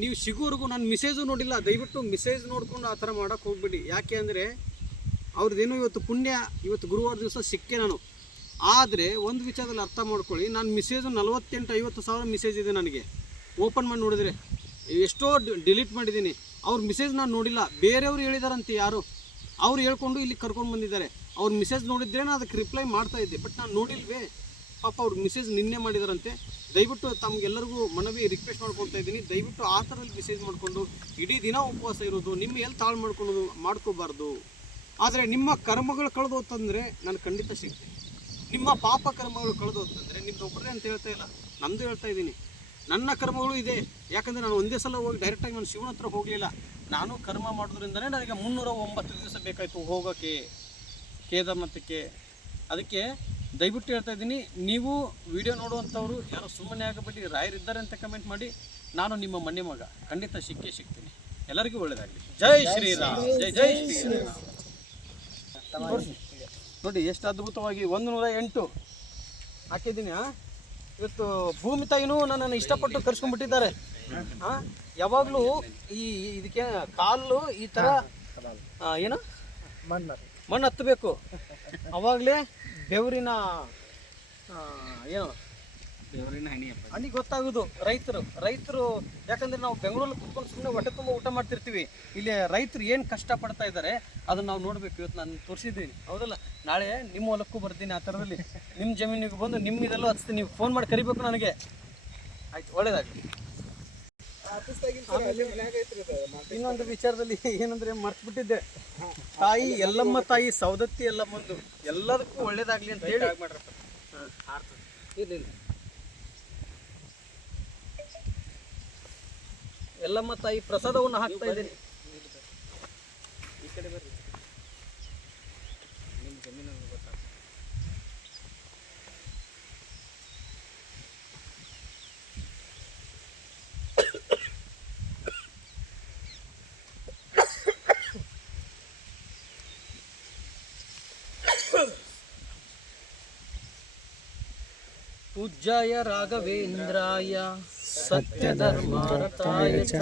ನೀವು ಸಿಗೋವರೆಗೂ ನಾನು ಮೆಸೇಜು ನೋಡಿಲ್ಲ. ದಯವಿಟ್ಟು ಮೆಸೇಜ್ ನೋಡ್ಕೊಂಡು ಆ ಥರ ಮಾಡೋಕ್ಕೆ ಹೋಗ್ಬಿಡಿ. ಯಾಕೆ ಅಂದರೆ ಅವ್ರದ್ದೇನೋ ಇವತ್ತು ಪುಣ್ಯ, ಇವತ್ತು ಗುರುವಾರ ದಿವಸ ಸಿಕ್ಕೆ ನಾನು. ಆದರೆ ಒಂದು ವಿಚಾರದಲ್ಲಿ ಅರ್ಥ ಮಾಡ್ಕೊಳ್ಳಿ, ನಾನು ಮೆಸೇಜು 48-50 ಸಾವಿರ ಮೆಸೇಜ್ ಇದೆ ನನಗೆ. ಓಪನ್ ಮಾಡಿ ನೋಡಿದರೆ ಎಷ್ಟೋ ಡಿಲೀಟ್ ಮಾಡಿದ್ದೀನಿ. ಅವ್ರ ಮೆಸೇಜ್ ನಾನು ನೋಡಿಲ್ಲ, ಬೇರೆಯವರು ಹೇಳಿದಾರಂತೆ ಯಾರು, ಅವ್ರು ಹೇಳ್ಕೊಂಡು ಇಲ್ಲಿ ಕರ್ಕೊಂಡು ಬಂದಿದ್ದಾರೆ. ಅವ್ರ ಮೆಸೇಜ್ ನೋಡಿದ್ರೆ ನಾನು ಅದಕ್ಕೆ ರಿಪ್ಲೈ ಮಾಡ್ತಾಯಿದ್ದೆ, ಬಟ್ ನಾನು ನೋಡಿಲ್ವೇ. ಪಾಪ ಅವ್ರ ಮೆಸೇಜ್ ನಿನ್ನೆ ಮಾಡಿದಾರಂತೆ. ದಯವಿಟ್ಟು ತಮಗೆಲ್ಲರಿಗೂ ಮನವಿ ರಿಕ್ವೆಸ್ಟ್ ಮಾಡ್ಕೊಳ್ತಾ ಇದ್ದೀನಿ, ದಯವಿಟ್ಟು ಆ ಥರದಲ್ಲಿ ಮೆಸೇಜ್ ಮಾಡಿಕೊಂಡು ಇಡೀ ದಿನ ಉಪವಾಸ ಇರೋದು, ನಿಮ್ಮ ಎಲ್ಲಿ ತಾಳು ಮಾಡ್ಕೋಬಾರ್ದು. ಆದರೆ ನಿಮ್ಮ ಕರ್ಮಗಳು ಕಳೆದು ಹೋತಂದರೆ ನಾನು ಖಂಡಿತ ಸಿಗ್ತೀನಿ. ನಿಮ್ಮ ಪಾಪ ಕರ್ಮಗಳು ಕಳೆದು ಹೋತಂದರೆ ನಿಮ್ಮದೊಬ್ಬರೇ ಅಂತ ಹೇಳ್ತಾ ಇಲ್ಲ, ನಮ್ಮದು ಹೇಳ್ತಾ ಇದ್ದೀನಿ. ನನ್ನ ಕರ್ಮಗಳು ಇದೆ. ಯಾಕಂದರೆ ನಾನು ಒಂದೇ ಸಲ ಹೋಗಿ ಡೈರೆಕ್ಟಾಗಿ ನಾನು ಶಿವನ ಹತ್ರ ಹೋಗಲಿಲ್ಲ. ನಾನು ಕರ್ಮ ಮಾಡೋದ್ರಿಂದಲೇ ನನಗೆ 309 ದಿವಸ ಬೇಕಾಯಿತು ಹೋಗೋಕ್ಕೆ ಕೇದಾರ್ನಾಥಕ್ಕೆ. ಅದಕ್ಕೆ ದಯವಿಟ್ಟು ಹೇಳ್ತಾ ಇದ್ದೀನಿ, ನೀವು ವಿಡಿಯೋ ನೋಡುವಂಥವ್ರು ಯಾರೋ ಸುಮ್ಮನೆ ಆಗಬೇಡಿ, ರಾಯರಿದ್ದಾರೆ ಅಂತ ಕಮೆಂಟ್ ಮಾಡಿ. ನಾನು ನಿಮ್ಮ ಮನೆ ಮಗ, ಖಂಡಿತ ಸಿಗ್ತೀನಿ. ಎಲ್ಲರಿಗೂ ಒಳ್ಳೆಯದಾಗಲಿ. ಜೈ ಶ್ರೀರಾಮ್, ಜೈ ಶ್ರೀರಾಮ್. ನೋಡಿ ಎಷ್ಟು ಅದ್ಭುತವಾಗಿ 108 ಹಾಕಿದ್ದೀನಿ. ಇವತ್ತು ಭೂಮಿ ತಾಯಿನೂ ನನ್ನನ್ನು ಇಷ್ಟಪಟ್ಟು ಕರ್ಸ್ಕೊಂಡ್ಬಿಟ್ಟಿದ್ದಾರೆ. ಯಾವಾಗಲೂ ಇದಕ್ಕೆ ಕಾಲು ಈ ಥರ ಏನು ಮಣ್ಣು ಹತ್ತಬೇಕು, ಅವಾಗಲೇ ಬೆವರಿನ ಹನಿ ಗೊತ್ತಾಗೋದು ರೈತರು. ಯಾಕಂದರೆ ನಾವು ಬೆಂಗಳೂರಲ್ಲಿ ಕುತ್ಕೊಂಡು ಸುಮ್ಮನೆ ಹೊಟ್ಟೆ ತುಂಬ ಊಟ ಮಾಡ್ತಿರ್ತೀವಿ. ಇಲ್ಲಿ ರೈತರು ಏನು ಕಷ್ಟಪಡ್ತಾ ಇದ್ದಾರೆ ಅದನ್ನು ನಾವು ನೋಡಬೇಕು. ಇವತ್ತು ನಾನು ತೋರಿಸಿದ್ದೀನಿ, ಹೌದಲ್ಲ? ನಾಳೆ ನಿಮ್ಮ ಹೊಲಕ್ಕೂ ಬರ್ತೀನಿ, ಆ ಥರದಲ್ಲಿ ನಿಮ್ಮ ಜಮೀನಿಗೆ ಬಂದು ನಿಮ್ಮ ಇದೆಲ್ಲೂ ಹಚ್ತೀನಿ. ನೀವು ಫೋನ್ ಮಾಡಿ ಕರಿಬೇಕು ನನಗೆ, ಆಯ್ತು? ಒಳ್ಳೇದಾಗಲಿ. ಇನ್ನೊಂದು ವಿಚಾರದಲ್ಲಿ ಏನಂದರೆ ಮರ್ತ್ಬಿಟ್ಟಿದ್ದೆ, ತಾಯಿ ಎಲ್ಲಮ್ಮ, ತಾಯಿ ಸೌದತ್ತಿ ಎಲ್ಲಮ್ಮಂದು ಎಲ್ಲದಕ್ಕೂ ಒಳ್ಳೇದಾಗಲಿ ಅಂತ ಹೇಳಿ ಇಲ್ಲ ಎಲ್ಲಮ್ಮ ತಾಯಿ ಪ್ರಸಾದವನ್ನು ಹಾಕ್ತಾ ಇದ್ದೀನಿ. ಈ ಕಡೆ ಬರ್ರಿ, ನಿಮ್ಮ ಜಮೀನನ್ನು ಗೊತ್ತಾಗ್ತದೆ. पूज्याय राघवेन्द्राय सत्यधर्मारताय च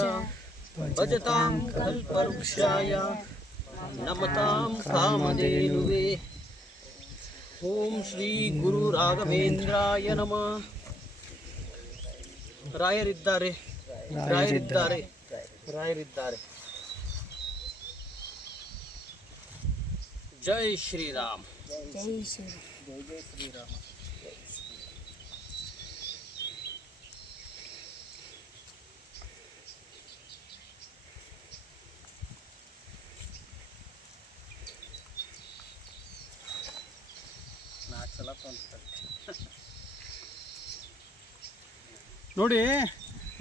भजतां कल्पवृक्षाय नमतां कामधेनुवे। ओम श्री गुरु राघवेन्द्राय नमः. ರಾಯರಿದ್ದಾರೆ. ಜೈ ಶ್ರೀರಾಮ್. ಜೈ ಶ್ರೀರಾಮ್. ನೋಡಿ,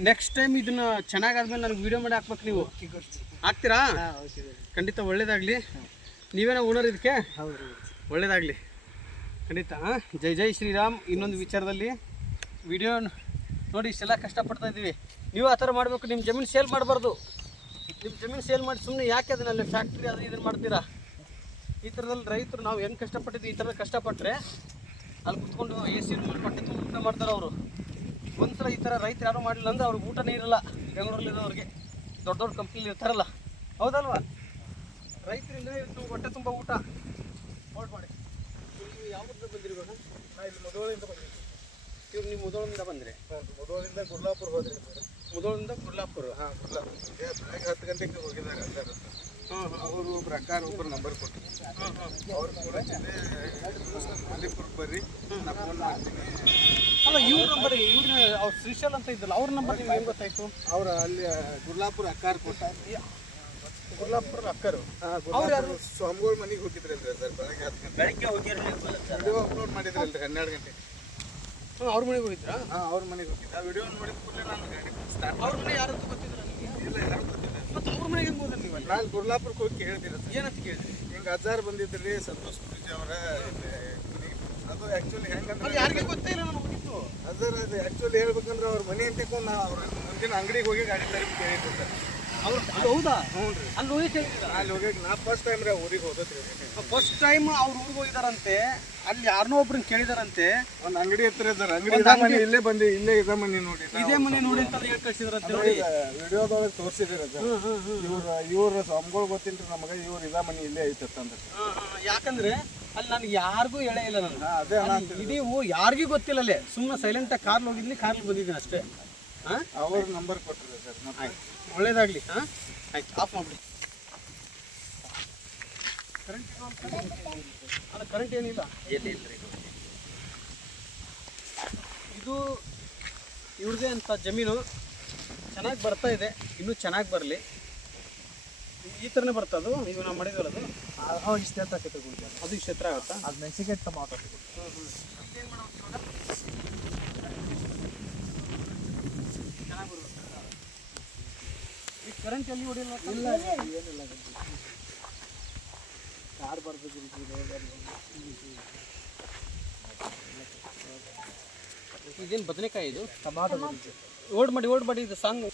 ನೆಕ್ಸ್ಟ್ ಟೈಮ್ ಇದನ್ನ ಚೆನ್ನಾಗಾದ್ಮೇಲೆ ನನಗೆ ವಿಡಿಯೋ ಮಾಡಿ ಹಾಕ್ಬೇಕು. ನೀವು ಹಾಕ್ತೀರಾ? ಖಂಡಿತ ಒಳ್ಳೇದಾಗಲಿ. ನೀವೇನೋ ಓನರ್ ಇದಕ್ಕೆ? ಒಳ್ಳೇದಾಗಲಿ ಖಂಡಿತ. ಜೈ ಶ್ರೀರಾಮ್. ಇನ್ನೊಂದು ವಿಚಾರದಲ್ಲಿ ವಿಡಿಯೋ ನೋಡಿ, ಇಷ್ಟೆಲ್ಲ ಕಷ್ಟಪಡ್ತಾ ಇದ್ದೀವಿ, ನೀವು ಆ ಥರ ಮಾಡಬೇಕು. ನಿಮ್ಮ ಜಮೀನು ಸೇಲ್ ಮಾಡಬಾರ್ದು. ನಿಮ್ಮ ಜಮೀನು ಸೇಲ್ ಮಾಡಿ ಸುಮ್ಮನೆ ಯಾಕೆ ಅದನ್ನಲ್ಲಿ ಫ್ಯಾಕ್ಟ್ರಿ ಅದು ಇದನ್ನು ಮಾಡ್ತೀರಾ? ಈ ಥರದಲ್ಲಿ ರೈತರು ನಾವು ಹೆಂಗೆ ಕಷ್ಟಪಟ್ಟಿದ್ವಿ, ಈ ಥರ ಕಷ್ಟಪಟ್ಟರೆ ಅಲ್ಲಿ ಕುತ್ಕೊಂಡು AC ಹೊಟ್ಟೆ ತುಂಬ ಊಟ ಮಾಡ್ತಾರೆ ಅವರು. ಒಂದ್ಸಲ ಈ ಥರ ರೈತರು ಯಾರು ಮಾಡಲಿಲ್ಲ ಅಂದರೆ ಅವ್ರಿಗೆ ಊಟನೇ ಇರಲ್ಲ. ಬೆಂಗಳೂರಲ್ಲಿರೋರಿಗೆ ದೊಡ್ಡ ಕಂಪ್ನಿಲಿ ಇರ್ತಾರಲ್ಲ, ಹೌದಲ್ವಾ? ರೈತರಿಂದ ಇವತ್ತು ಹೊಟ್ಟೆ ತುಂಬ ಊಟ ಹೋಲ್ಡ್ ಮಾಡಿ. ನೀವು ಯಾವ್ದು ಬಂದಿರಿ ಇವಾಗ? ನಾ ಇಲ್ಲಿ ಮುಧೋಳಿಂದ ಬಂದಿರಿ. ಇವ್ರು ನೀವು ಮುಧೋಳಿಂದ ಬಂದಿರಿ? ಮುಧೋಳಿಂದ ಗುರ್ಲಾಪುರ ಹೋದ್ರಿ. ಮುಧೋಳಿಂದ ಗುರ್ಲಾಪುರ. ಹಾಂ, ಗುರ್ಲಾಪುರ. ಬೆಳಗ್ಗೆ 10 ಗಂಟೆಗೆ ಹೋಗಿದ್ದಾರೆ ಎಲ್ಲರೂ. ಅವರು ಒಬ್ರು ಅಕ್ಕಾರ ಒಬ್ಬರು ನಂಬರ್ ಕೊಟ್ಟರು. ಅವ್ರು ಕೂಡ ಅಲಿಪುರಕ್ಕೆ ಬರ್ರಿ, ನಾ ಫೋನ್ ಮಾಡ್ತೀನಿ. ಅಲ್ಲ, ಇವ್ರ ನಂಬರ್, ಅವ್ರು ಶ್ರೀಶೈಲ್ ಅಂತ ಇದ್ದಲ್ಲ, ಅವ್ರ ನಂಬರ್ ನಿಮ್ಗೆ ಹೆಂಗೆ ಗೊತ್ತಾಯ್ತು? ಅವ್ರು ಅಲ್ಲಿ ಗುರ್ಲಾಪುರ ಅಕ್ಕಾರ ಕೊಟ್ಟ. ಗುರ್ಲಾಪುರದ ಅಕ್ಕರು. ಅವ್ರು ಯಾರು? ಸ್ವಾಮಿಗಳ ಮನೆಗೆ ಹೋಗಿದ್ರಲ್ರಿ ಸರ್, ಬೆಳಗ್ಗೆ 10 ಗಂಟೆ. ಬೆಳಗ್ಗೆ ಹೋಗಿರಲಿಲ್ಲ, ವಿಡಿಯೋ ಅಪ್ಲೋಡ್ ಮಾಡಿದ್ರಲ್ರಿ 12 ಗಂಟೆ. ಅವ್ರ ಮನೆಗೆ ಹೋಗಿದ್ರಾ? ಅವ್ರ ಮನೆಗೆ ಹೋಗಿದ್ದೆ. ಆ ವಿಡಿಯೋ ನೋಡಿದ ಕೂಡಲೇ ನಾನು ಗಾಡಿ ಸ್ಟಾರ್ಟ್ ಅವ್ರ ಮನೆ ಯಾರಂತ ಗೊತ್ತಿದ್ರ ನಿಮಗೆ? ಇಲ್ಲ, ಯಾರು ಗೊತ್ತಿಲ್ಲ. ಮತ್ತು ಅವ್ರ ಮನೆಗೆ ಹೆಂಗೆ ಹೋದ್ರಿ ನೀವು ಅಲ್ಲಿ? ನಾನು ಗುರ್ಲಾಪುರಕ್ಕೆ ಹೋಗಿ ಕೇಳಿದಿರ ಸರ್. ಏನಂತ ಕೇಳಿದ್ರಿ? ಹಿಂಗೆ ಅಜ್ಜಾರು ಬಂದಿದ್ರಿ ಸಂತೋಷ್ ಗುರೂಜಿ ಅವರ ಅದು ಆ್ಯಕ್ಚುಲಿ ಅಲ್ಲಿ ಹೆಂಗಂದ್ರೆ ಯಾರಿಗೆ ಗೊತ್ತೇ ಇಲ್ಲ ನಾನು ಹೋಗಿದ್ದು. ಅಜ್ಜಾರು ಅದು ಆ್ಯಕ್ಚುಲಿ ಹೇಳ್ಬೇಕಂದ್ರೆ ಅವ್ರ ಮನೆ ಅಂತ ನಾ ಅವ್ರ ಮುಂದಿನ ಅಂಗಡಿಗೆ ಹೋಗಿ ಗಾಡಿ ತರಬೇಕು ಕೇಳಿದ್ದೆ ಸರ್. ಅವ್ರು ಹೌದಾ? ಹ್ಞೂ ರೀ. ಅಲ್ಲಿ ಹೋಗಿ ಕೇಳಿದ್ರ? ಅಲ್ಲಿ ಹೋಗಿ ನಾ ಫಸ್ಟ್ ಟೈಮ್ ರೀ ಊರಿಗೆ ಹೋದತ್ರಿ. ಫಸ್ಟ್ ಟೈಮ್ ಅವ್ರ ಊರಿಗೆ ಹೋಗಿದಾರಂತೆ, ಅಲ್ಲಿ ಯಾರನ್ನೋ ಒಬ್ರನ್ನ ಕೇಳಿದಾರಂತೆ. ಒಂದು ಅಂಗಡಿ ಹತ್ರ ಸರ್, ಅಂಗಡಿ ಇದೇ ಮನೆ ಇಲ್ಲೇ ಬಂದು ಇಲ್ಲೇ ಇದೇ ಮನೆ ನೋಡಿ ಇದೇ ಮನೆ ನೋಡಿ ಅಂತ ಹೇಳಿ ಕಳ್ಸಿದ್ರಂತೆ ನೋಡಿ. ವಿಡಿಯೋದೊಳಗೆ ತೋರಿಸಿದಿರ ಸರ್. ಇವ್ರ ಸ್ವಾಮಿಗಳು ಗೊತ್ತಿಲ್ರಿ ನಮಗೆ, ಇವ್ರು ಇದೇ ಮನೆ ಇಲ್ಲೇ ಐತಂದ್ರೆ. ಯಾಕಂದ್ರೆ ಅಲ್ಲಿ ನನಗೆ ಯಾರಿಗೂ ಎಳೆ ಇಲ್ಲ ನನಗೆ. ಅದೇ ಇಡೀ ಯಾರಿಗೂ ಗೊತ್ತಿಲ್ಲ ಅಲ್ಲೇ. ಸುಮ್ಮನೆ ಸೈಲೆಂಟಾಗಿ ಕಾರ್ಲ್ ಹೋಗಿದ್ದೀನಿ, ಕಾರ್ಲ್ ಬಂದಿದ್ದೀನಿ ಅಷ್ಟೇ. ಹಾಂ, ಅವ್ರ ನಂಬರ್ ಕೊಟ್ಟರು ಸರ್. ಆಯ್ತು, ಒಳ್ಳೇದಾಗಲಿ. ಹಾಂ ಆಯ್ತು, ಆಫ್ ಮಾಡಿಬಿಡಿ. ಅಲ್ಲ, ಕರೆಂಟ್ ಏನಿಲ್ಲ. ಎಲ್ಲಿ ಇಲ್ರಿ ಇದು ಇವ್ರದೇ ಅಂತ ಜಮೀನು. ಚೆನ್ನಾಗಿ ಬರ್ತಾ ಇದೆ, ಇನ್ನೂ ಚೆನ್ನಾಗಿ ಬರಲಿ. ಈ ಥರನೇ ಬರ್ತದು. ಈಗ ನಾವು ಮಾಡಿದ್ವಲ್ಲ ಅದು ಇಷ್ಟೇ ತಕ್ಕೈತೆ ಗುರುಜಿ. ಅದು ಇಷ್ಟು ಎತ್ತರ ಆಗುತ್ತಾ? ಅದು ಮೆಣಸಿಗೆ ಟಮಾಟೊ. ಈ ಕರೆಂಟ್ ಎಲ್ಲಿ ಹೊಡಿಲ್ಲ? ಇಲ್ಲ, ಏನಿಲ್ಲ ಕಾರ್ ಬರ್ಬೇಕು ಇದೇನು ಬದನೆಕಾಯಿ? ಇದು ಟಮಾಟೊ ಗುರುಜಿ. ಓಡ್ ಮಾಡಿ ಇದು ಸಾಂಗ್.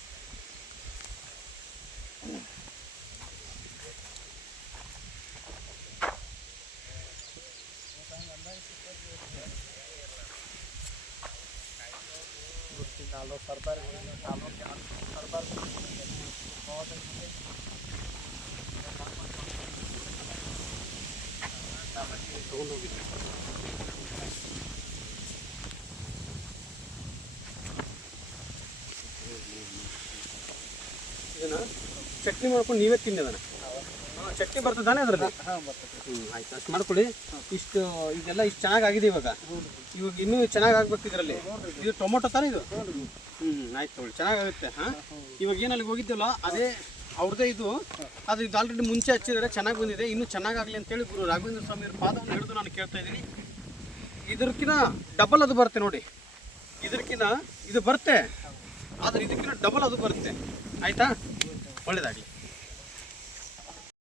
ಇದನ್ನ ಚಟ್ನಿ ಮಾಡ್ಕೊಂಡು ನೀವೇ ತಿನ್ನಿ ಅದನ್ನ. ಚಟ್ನಿ ಬರ್ತದಾನೆ ಅದರಲ್ಲಿ? ಆಯ್ತು, ಅಷ್ಟು ಮಾಡ್ಕೊಳ್ಳಿ. ಇಷ್ಟು ಇದೆಲ್ಲ ಇಷ್ಟು ಚೆನ್ನಾಗಿ ಆಗಿದೆ. ಇವಾಗ ಇನ್ನೂ ಚೆನ್ನಾಗಿ ಆಗ್ಬೇಕು ಇದರಲ್ಲಿ. ಇದು ಟೊಮೊಟೊ ತಾನೇ ಇದು? ಆಯ್ತು ತಗೊಳ್ಳಿ, ಚೆನ್ನಾಗಾಗುತ್ತೆ. ಹಾಂ, ಇವಾಗ ಏನು ಅಲ್ಲಿಗೆ ಹೋಗಿದ್ದಲ್ಲ ಅದೇ ಅವ್ರದ್ದೇ ಇದು. ಅದು ಇದು ಆಲ್ರೆಡಿ ಮುಂಚೆ ಹಚ್ಚಿದರೆ ಚೆನ್ನಾಗಿ ಬಂದಿದೆ. ಇನ್ನೂ ಚೆನ್ನಾಗಾಗಲಿ ಅಂತೇಳಿ ಗುರು ರಾಘವೇಂದ್ರ ಸ್ವಾಮಿಯವ್ರ ಪಾದವನ್ನು ಹಿಡಿದು ನಾನು ಕೇಳ್ತಾ ಇದ್ದೀನಿ. ಇದಕ್ಕಿಂತ ಡಬಲ್ ಅದು ಬರುತ್ತೆ ನೋಡಿ. ಇದಕ್ಕಿಂತ ಇದು ಬರುತ್ತೆ, ಆದರೆ ಇದಕ್ಕಿಂತ ಡಬಲ್ ಅದು ಬರುತ್ತೆ. ಆಯಿತಾ? ಒಳ್ಳೆಯದಾಗಲಿ.